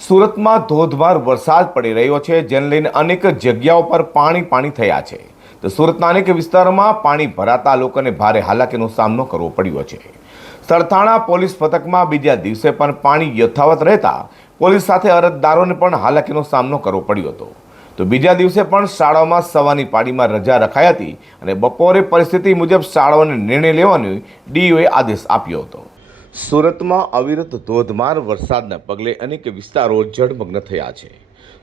સુરતમાં ધોધમાર વરસાદ પડી રહ્યો છે, જેને લઈને અનેક જગ્યાઓ પર પાણી થયા છે. તો સુરતના અનેક વિસ્તારોમાં પાણી ભરાતા લોકોને ભારે હાલાકીનો સામનો કરવો પડ્યો છે. સરથાણા પોલીસ મથકમાં બીજા દિવસે પણ પાણી યથાવત રહેતા પોલીસ સાથે અરજદારોને પણ હાલાકીનો સામનો કરવો પડ્યો હતો. તો બીજા દિવસે પણ શાળાઓમાં સવારની પાળીમાં રજા રખાઈ હતી અને બપોરે પરિસ્થિતિ મુજબ શાળાઓને નિર્ણય લેવાનો ડીઓએ આદેશ આપ્યો હતો. સુરતમાં અવિરત ધોધમાર વરસાદના પગલે અનેક વિસ્તારો જળમગ્ન થયા છે.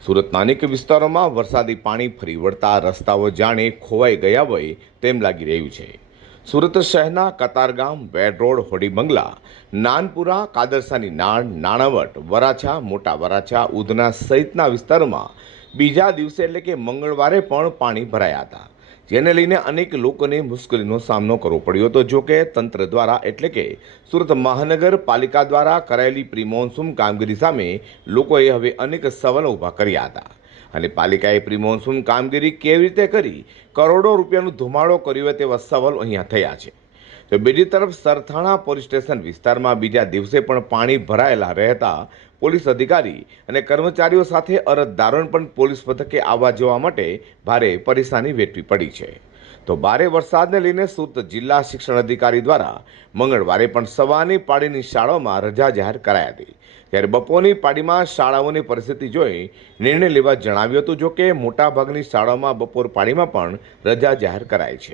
સુરતના અનેક વિસ્તારોમાં વરસાદી પાણી ફરી વળતા રસ્તાઓ જાણે ખોવાઈ ગયા હોય તેમ લાગી રહ્યું છે. સુરત શહેરના કતારગામ, વેડ રોડ, હોડી બંગલા, નાનપુરા, કાદરસાની નાળ, નાણાવટ, વરાછા, મોટા વરાછા, ઉધના સહિતના વિસ્તારોમાં બીજા દિવસે એટલે કે મંગળવારે પણ પાણી ભરાયા હતા, જેને લઈને અનેક લોકોને મુશ્કેલીનો સામનો કરવો પડ્યો હતો. જો કે તંત્ર દ્વારા એટલે કે સુરત મહાનગરપાલિકા દ્વારા કરાયેલી પ્રી મોન્સૂન કામગીરી સામે લોકોએ હવે અનેક સવાલો ઊભા કર્યા હતા અને પાલિકાએ પ્રી મોન્સૂન કામગીરી કેવી રીતે કરી કરોડો રૂપિયાનો ધુમાડો કર્યો હોય તેવા સવાલો અહીંયા થયા છે. તો બીજી તરફ સરથાણા પોલીસ સ્ટેશન વિસ્તારમાં બીજા દિવસે પણ પાણી ભરાયેલા રહેતા પોલીસ અધિકારી અને કર્મચારીઓ સાથે અરજદારોને પણ પોલીસ મથકે આવવા જવા માટે ભારે પરેશાની વેઠવી પડી છે. તો ભારે વરસાદને લઈને સુરત જિલ્લા શિક્ષણ અધિકારી દ્વારા મંગળવારે પણ સવારની પાળીની શાળાઓમાં રજા જાહેર કરાઈ હતી. ત્યારે બપોરની પાળીમાં શાળાઓની પરિસ્થિતિ જોઈ નિર્ણય લેવા જણાવ્યું હતું. જો કે મોટાભાગની શાળાઓમાં બપોર પાળીમાં પણ રજા જાહેર કરાઈ છે.